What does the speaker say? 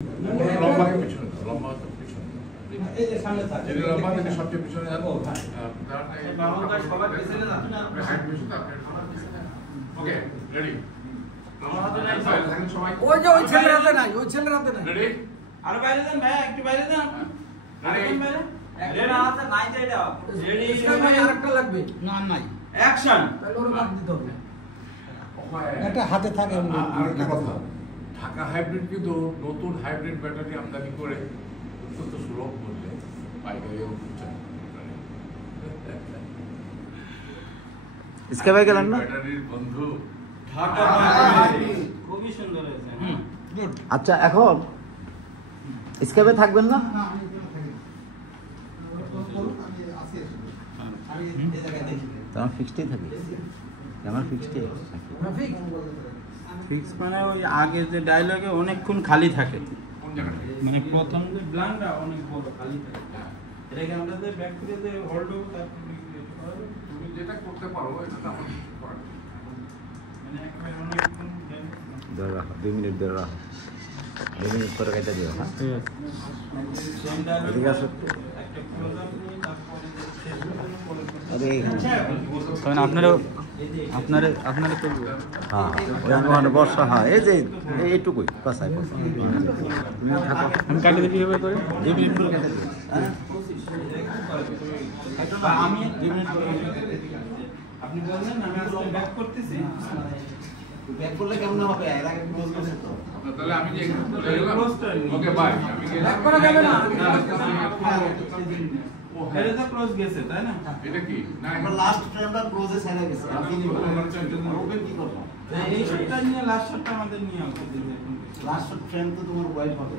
লম্বা পিছনে লম্বা তো পিছনে এই যে সামনে থাকে এই লম্বা থেকে সবচেয়ে পিছনে যাবো তার সবার পিছনে যাবেন আপনি হাইট বেশি তো আপনি সবার পিছনে ওকে রেডি আমার হাতে নাই থাকেন সবাই ওই যে ওই ছেলের হাতে নাই ওই ছেলের হাতে নাই রেডি আর বাইরে দেন ভাই একটু বাইরে দেন রেডি রেডি হাতে নাই তো এটা রেডি ভাই আরেকটা লাগবে না নাই অ্যাকশন তাহলে ওর বাদ দিতে হবে একটা হাতে থাকে আরেকটা কথা ঢাকা হাইব্রিড কিন্তু নতুন হাইব্রিড ব্যাটারি আমদানি করে অত্যন্ত সুলভ মূল্যে পাইকারি ও খুচরা इसके भाई गलन ना ব্যাটারির বন্ধু ঢাকা খুবই সুন্দর হয়েছে গুড আচ্ছা এখন इसके भाई থাকবেন না তোমার ফিক্সডই থাকে আমার ফিক্সডই রফিক ফিক্স মানে ওই আগে যে ডায়লগে অনেকক্ষণ খালি থাকে কোন জায়গাটা মানে প্রথম যে ব্ল্যাঙ্কটা অনেক বড় খালি থাকে এটাকে আমরা যে ব্যাক করে যে হোল্ড করব তারপর তুমি যেটা করতে পারো এটা তো আমার কিছু করার নেই। মানে একবার অনেকক্ষণ ধরে রাখো 2 মিনিট ধরে রাখো 2 মিনিট পরে কেটে দিও হ্যাঁ ঠিক আছে সেম ডায়লগ এদিকে আসো। একটা ক্লোজ আপ নিয়ে তারপরে যে শেষ করে আরে কারণ আপনারা তো হ্যাঁ ওখানে বর্ষা হ্যাঁ এই যে এইটুকুই বাস আই আমি কাটে দিই কিভাবে করে 2 মিনিট পরে কেটে দিও হ্যাঁ আমি 2 মিনিট পরে আপনি বললেন আমি আসলে ব্যাক করতেছি ব্যাক করলে কেমন হবে এর আগে ক্লোজ করতে তো তাহলে আমি যে ওকে বাই আমি গেলাম ব্যাক করা যাবে না এটা তো ক্লোজ গেছে তাই না এটা কি না আমরা লাস্ট ফ্রেমটা ক্লোজে ছেড়ে গেছে আপনি ওপেন কি করব এই শটটা নিয়ে লাস্ট শটটা আমাদের নিয়ে আসতে দিন লাস্ট ফ্রেম তো তোমার ওয়াইফ হবে